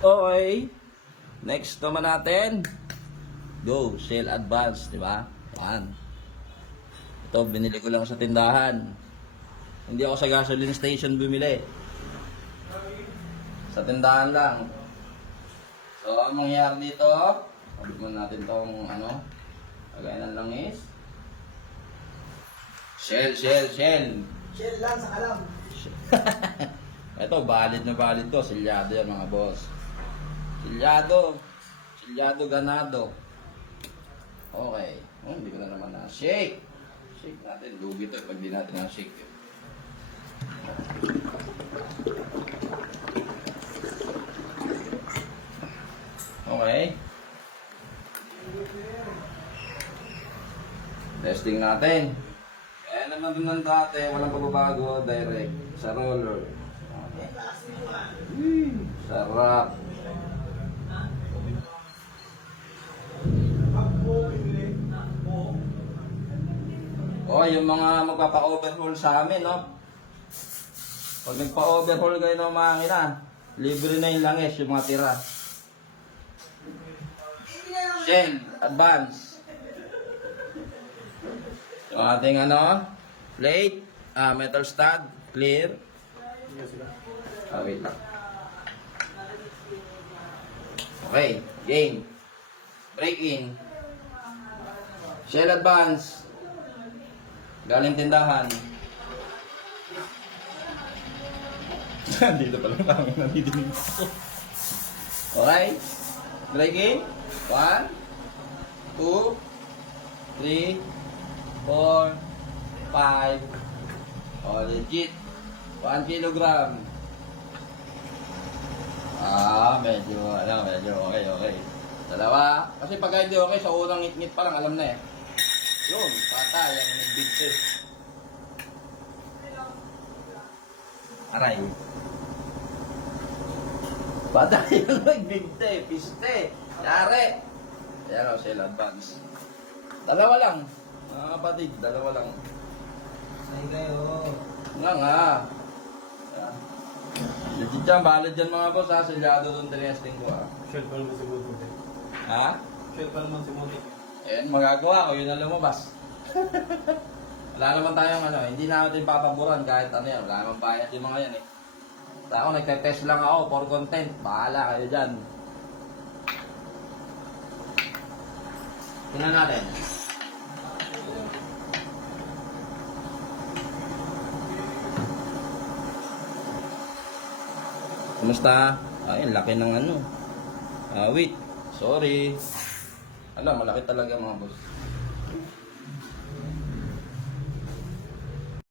Okay. Next naman natin. Go, Shell Advance, di ba? Yan. Ito, binili ko lang sa tindahan. Hindi ako sa gasoline station bumili. Sa tindahan lang. So, ang mangyayari dito, pabig mo natin tong ano, kagaya ng langis. Shell. Shell lang sa kalam. Ito, valid na valid to. Silyado yan mga boss. Silyado ganado. Okay. Oh, hindi ko na naman na-shake. Shake natin. Lugi to pag di natin na-shake. Okay. Testing natin. Kaya naman din ng dati, walang pagbabago, direct sa roller. Okay. Sarap. Oh, yung mga magpapa-overhaul sa amin, no? Pag nagpa-overhaul kayo ng makina, libre na yung langis, yung mga tira. Shell, advance. Yung ating ano, plate, metal stud, clear. Wait lang. Okay, game. Breaking. Shell advance. Galing tindahan. Dito pala kami nadidinig ko. Okay. Breaking. 1, 2, 3, 4, 5. Oh, legit. 1 kilogram. Medyo okay. Dalawa. Kasi pag hindi okay, sa unang ngit-ngit pa lang, alam na eh. Yun, patay, ang nagbigti. Aray. Patay, ang nagbigti. Piste. Yari. Ayan o, Shell Advance. Dalawa lang. Mga kapatid, dalawa lang. Ay kayo. Nga. Ayan. Legit dyan, valid dyan mga boss ha. Silyado doon tinesting ko ha. Shell pa naman si Mutik. Ha? Shell pa naman si Mutik. Ayan, magagawa ko, yun na lumabas. Wala naman tayong ano, hindi natin papaboran kahit ano yan. Wala naman bayad yung mga yan eh. Ako, nagte-test lang ako for content. Bahala kayo dyan. Tingnan natin. Kumusta? Ay, laki ng ano. Wait. Sorry. Alam, malaki talaga mga boss.